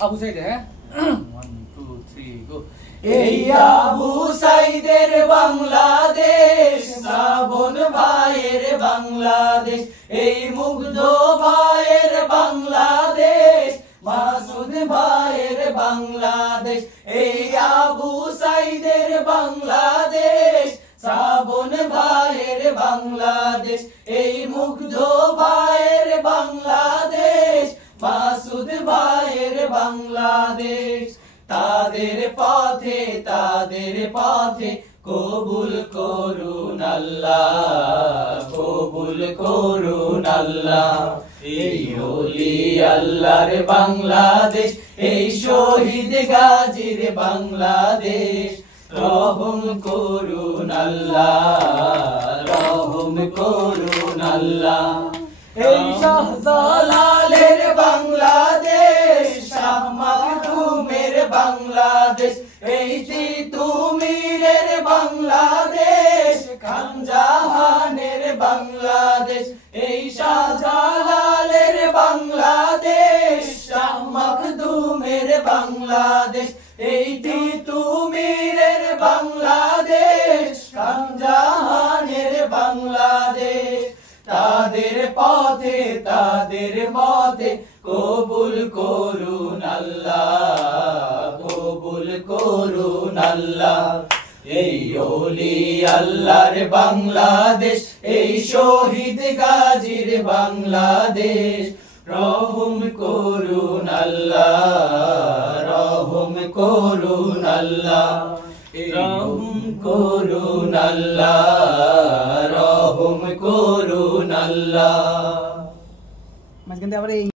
আবু সাইদ হ্যাঁ 1 2 3 গো এই আবু সাইদের বাংলাদেশ শ্রাবণ ভাইয়ের বাংলাদেশ এই মুগ্ধ ভাইয়ের বাংলাদেশ মাসুদ ভাইয়ের বাংলাদেশ এই আবু সাইদের বাংলাদেশ শ্রাবণ ভাইয়ের বাংলাদেশ এই মুগ্ধ ভাইয়ের বাংলাদেশ মাসুদ ভাইয়ের বাংলাদেশ তাদের পথে কবুল করুন আল্লাহ কবুল করুন আল্লাহ এই ওলি আল্লাহর বাংলাদেশ এই শহীদ গাজীর বাংলাদেশ রহম করুন আল্লাহ রহম করুন আল্লাহ এই শাহজালালের বাংলাদেশ শাহ মাকদুমের বাংলাদেশ এই তিতুমীরের বাংলাদেশ খান জাহানের বাংলাদেশ এই শাহজালালের বাংলাদেশ শাহ মাকদুমের বাংলাদেশ এই তিতুমীরের বাংলাদেশ খান জাহানের বাংলাদেশ তাদের পথে কবুল করুন আল্লাহ কবুল করুন আল্লাহ এই ওলি আল্লাহর বাংলাদেশ এই শহীদ গাজীর বাংলাদেশ রহম করুন আল্লাহ রহম করুন আল্লাহ রহম করুন আল্লাহ রহম করুন আল্লাহ।